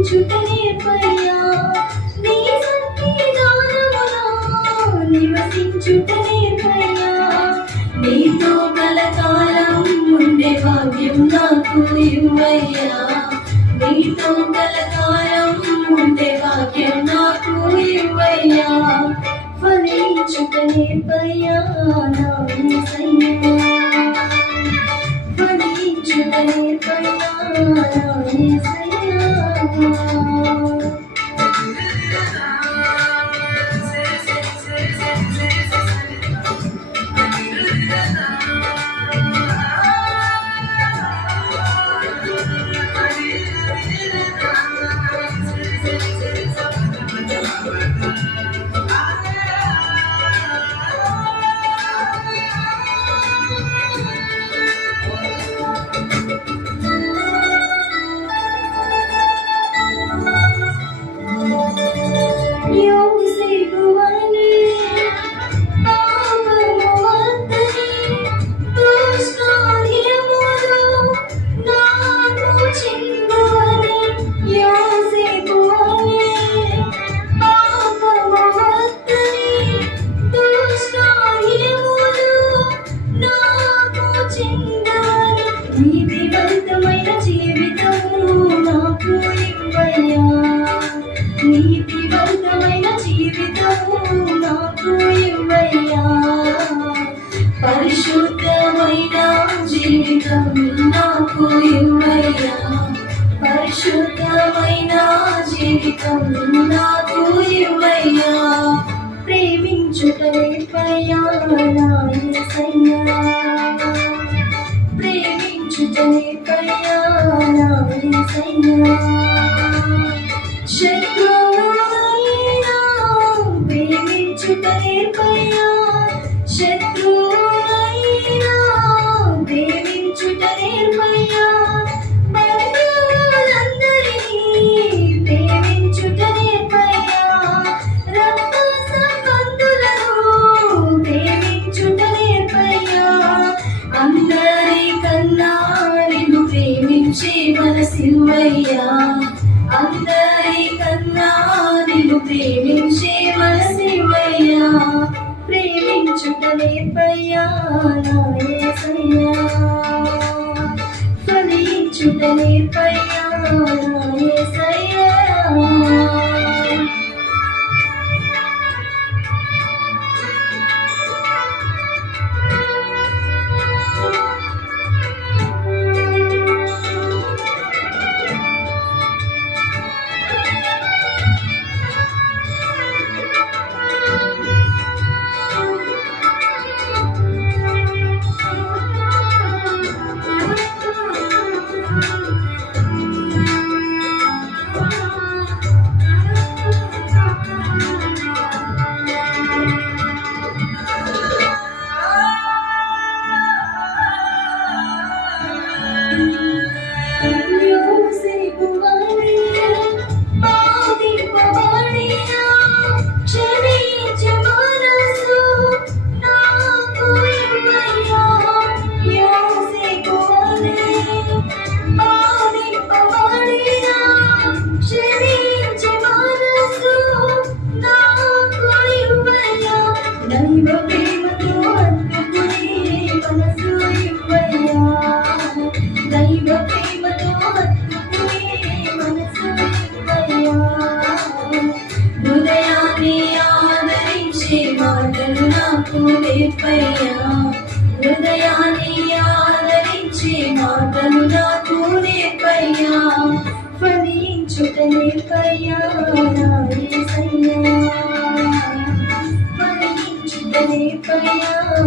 జీవించుట నేర్పయ్యా నీ శక్తి గానములో నివసించుట నేర్పయ్యా నీతో కలకాలం ఉండే భాగ్యం నాకు ఇవ్వయ్యా. నీతో కలకాలం ఉండే భాగ్యం నాకు ఇవ్వయ్యా. ఫలించుట నేర్పయ్యా నా నాకు ఇవ్వయ్యా పరిశుద్ధమైన జీవితం నాకు ఇవ్వయ్యా. పరిశుద్ధమైన జీవితం నాకు ఇవ్వయ్యా. ప్రేమించుటలే పయ్యా నా యేసయ్యా ప్రేమించుటనే పయ్యా నా యేసయ్యా హృదయాన్ని ఆదరించే మాటలు నాకు నేర్పయ్యా. ఫలించుట నేర్పయ్యా నా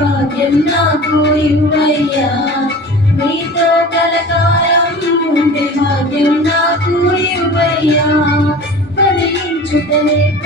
భాగ్యం నాకు ఇవ్వయ్యా. నీతో కలకాలం ఉండే భాగ్యం నాకు ఇవ్వయ్యా. ఫలించుటనే